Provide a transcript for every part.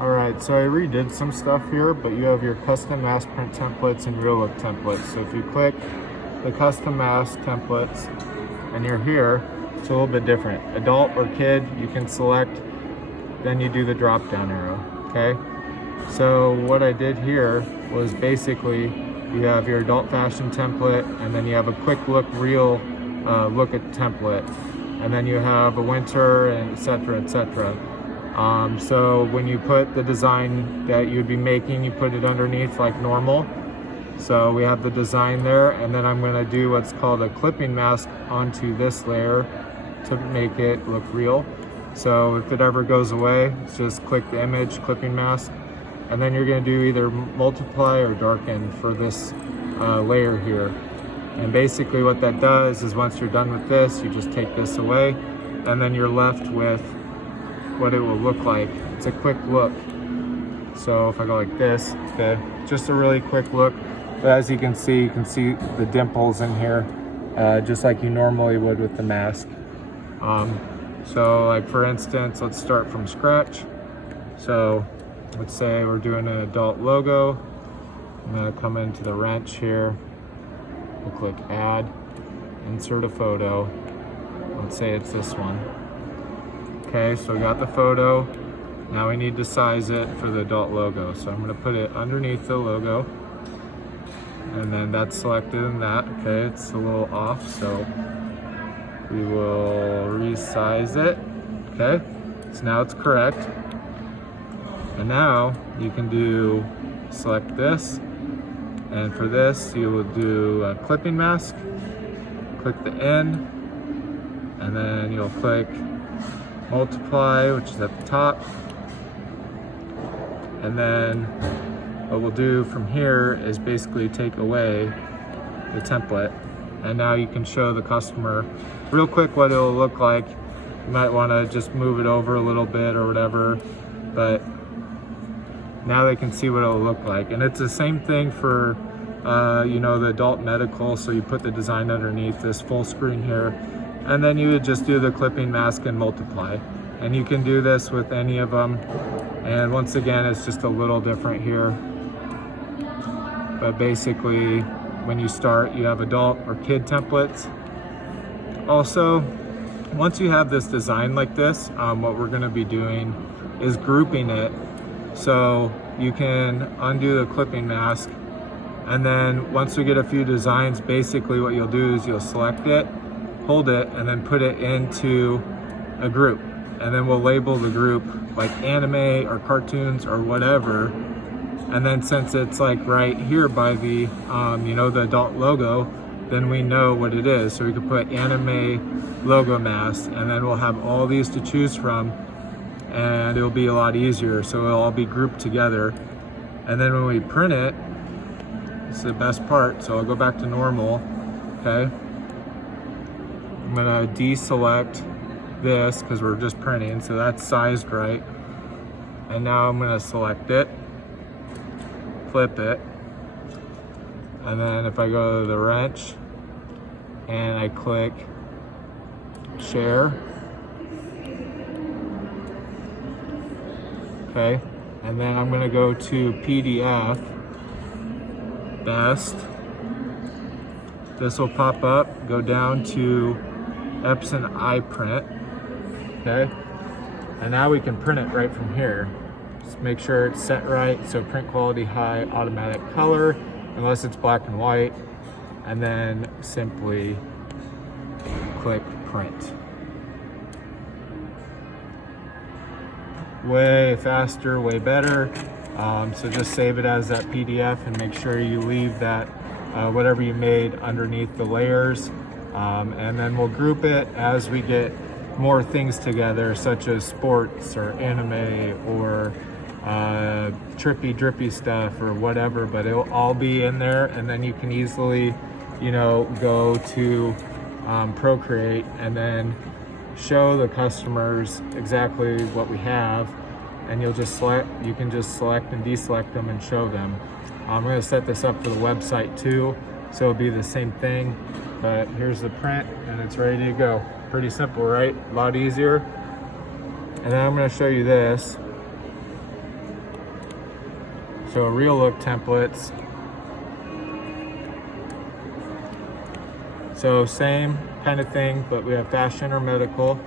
Alright, so I redid some stuff here, but you have your custom mask print templates and real look templates. So if you click the custom mask templates and you're here, it's a little bit different. Adult or kid, you can select, then you do the drop down arrow, okay? So what I did here was basically you have your adult fashion template, and then you have a quick look real look at template, and then you have a winter, and etc, etc. So when you put the design that you'd be making, you put it underneath like normal. So we have the design there, and then I'm going to do what's called a clipping mask onto this layer to make it look real. So if it ever goes away, just click the image, clipping mask, and then you're going to do either multiply or darken for this layer here. And basically what that does is once you're done with this, you just take this away, and then you're left with what it will look like. It's a quick look. So if I go like this, okay, just a really quick look. But as you can see the dimples in here, just like you normally would with the mask. So like for instance, let's start from scratch. So let's say we're doing an adult logo. I'm gonna come into the wrench here. We'll click add, insert a photo. Let's say it's this one. Okay, so we got the photo. Now we need to size it for the adult logo. So I'm gonna put it underneath the logo. And then that's selected in that. Okay, it's a little off, so we will resize it. Okay, so now it's correct. And now you can select this. And for this, you will do a clipping mask. Click the N, and then you'll click multiply, which is at the top. And then what we'll do from here is basically take away the template. And now you can show the customer real quick what it'll look like. You might want to just move it over a little bit or whatever, but now they can see what it'll look like. And it's the same thing for you know, the adult medical. So you put the design underneath this full screen here, and then you would just do the clipping mask and multiply. And you can do this with any of them. And once again, it's just a little different here. But basically, when you start, you have adult or kid templates. Also, once you have this design like this, what we're gonna be doing is grouping it. So you can undo the clipping mask, and then once we get a few designs, basically what you'll do is you'll select it, hold it, and then put it into a group. And then we'll label the group like anime or cartoons or whatever. And then since it's like right here by the, you know, the adult logo, then we know what it is. So we can put anime logo mask, and then we'll have all these to choose from, and it'll be a lot easier. So it'll all be grouped together. And then when we print it, it's the best part. So I'll go back to normal, okay? I'm gonna deselect this because we're just printing, so that's sized right. And now I'm gonna select it, flip it, and then if I go to the wrench and I click share, okay, and then I'm gonna go to PDF, best. This will pop up, go down to Epson iPrint, okay? And now we can print it right from here. Just make sure it's set right, so print quality high, automatic color, unless it's black and white, and then simply click print. Way faster, way better. So just save it as that PDF and make sure you leave that whatever you made underneath the layers. And then we'll group it as we get more things together, such as sports or anime or trippy drippy stuff or whatever, but it'll all be in there. And then you can easily, you know, go to Procreate and then show the customers exactly what we have, and you can just select and deselect them and show them. I'm going to set this up for the website too, so it'll be the same thing. But here's the print and it's ready to go. Pretty simple, right? A lot easier. And then I'm going to show you this. So real look templates. So same kind of thing, but we have fashion or medical.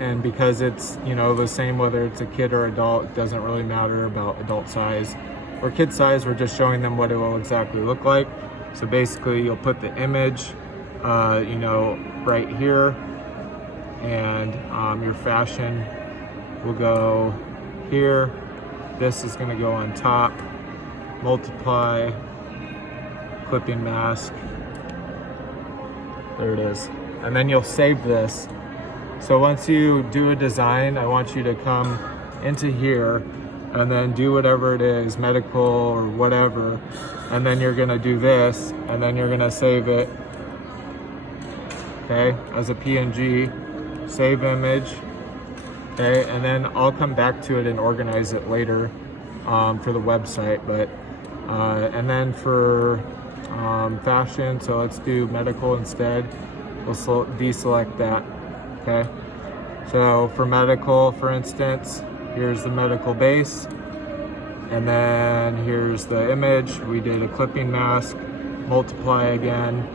And because it's, you know, the same whether it's a kid or adult, it doesn't really matter about adult size or kid size. We're just showing them what it will exactly look like. So basically you'll put the image, you know, right here, and your fashion will go here. This is gonna go on top, multiply, clipping mask. There it is. And then you'll save this. So once you do a design, I want you to come into here and then do whatever it is, medical or whatever. And then you're gonna do this, and then you're gonna save it, okay, as a PNG, save image, okay, and then I'll come back to it and organize it later for the website. But and then for fashion, so let's do medical instead. We'll deselect that, okay? So for medical, for instance, here's the medical base, and then here's the image. We did a clipping mask, multiply again.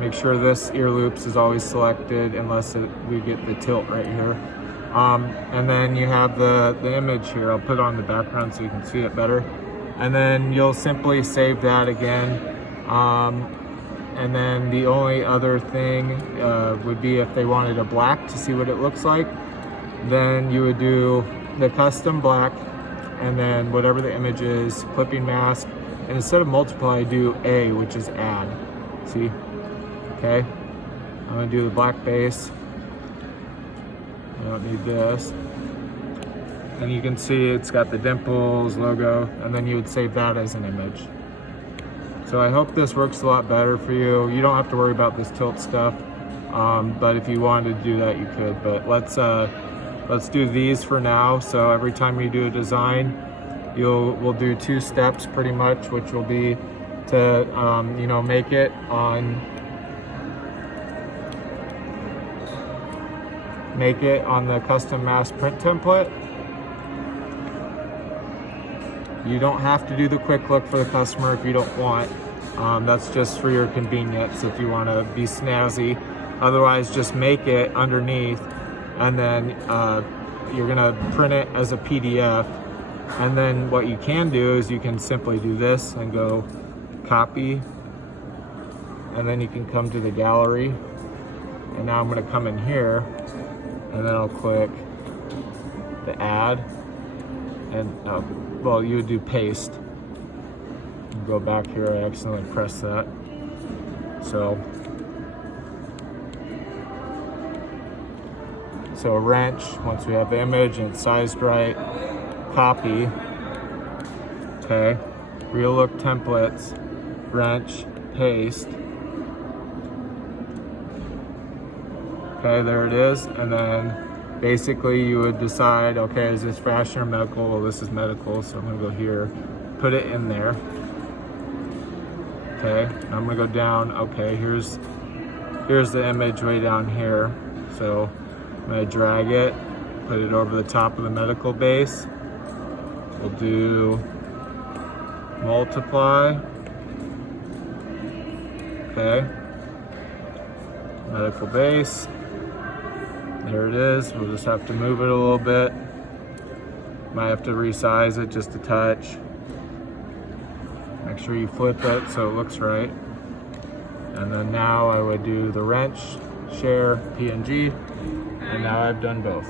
Make sure this ear loops is always selected unless we get the tilt right here. And then you have the image here. I'll put it on the background so you can see it better. And then you'll simply save that again. And then the only other thing would be if they wanted a black to see what it looks like, then you would do the custom black, and then whatever the image is, clipping mask, and instead of multiply, do A, which is add. See? Okay. I'm gonna do the black base. I don't need this. And you can see it's got the dimples logo, and then you would save that as an image. So I hope this works a lot better for you. You don't have to worry about this tilt stuff, but if you wanted to do that, you could. But let's do these for now. So every time you do a design, we'll do 2 steps pretty much, which will be to you know, make it on the custom mass print template. You don't have to do the quick look for the customer if you don't want. That's just for your convenience if you want to be snazzy. Otherwise, just make it underneath, and then you're gonna print it as a PDF. And then what you can do is you can simply do this and go copy, and then you can come to the gallery. And now I'm gonna come in here, and then I'll click the add, and well, you would do paste. Go back here, I accidentally pressed that. So a wrench, once we have the image and it's sized right, copy, okay, real look templates, wrench, paste, okay, there it is. And then basically you would decide, okay, is this fashion or medical? Well, this is medical, so I'm gonna go here, put it in there. Okay, I'm gonna go down. Okay, here's the image way down here. So I'm gonna drag it, put it over the top of the medical base. We'll do multiply. Okay, medical base. There it is. We'll just have to move it a little bit. Might have to resize it just a touch. Make sure you flip it so it looks right. And then now I would do the wrench, share, PNG, and now I've done both.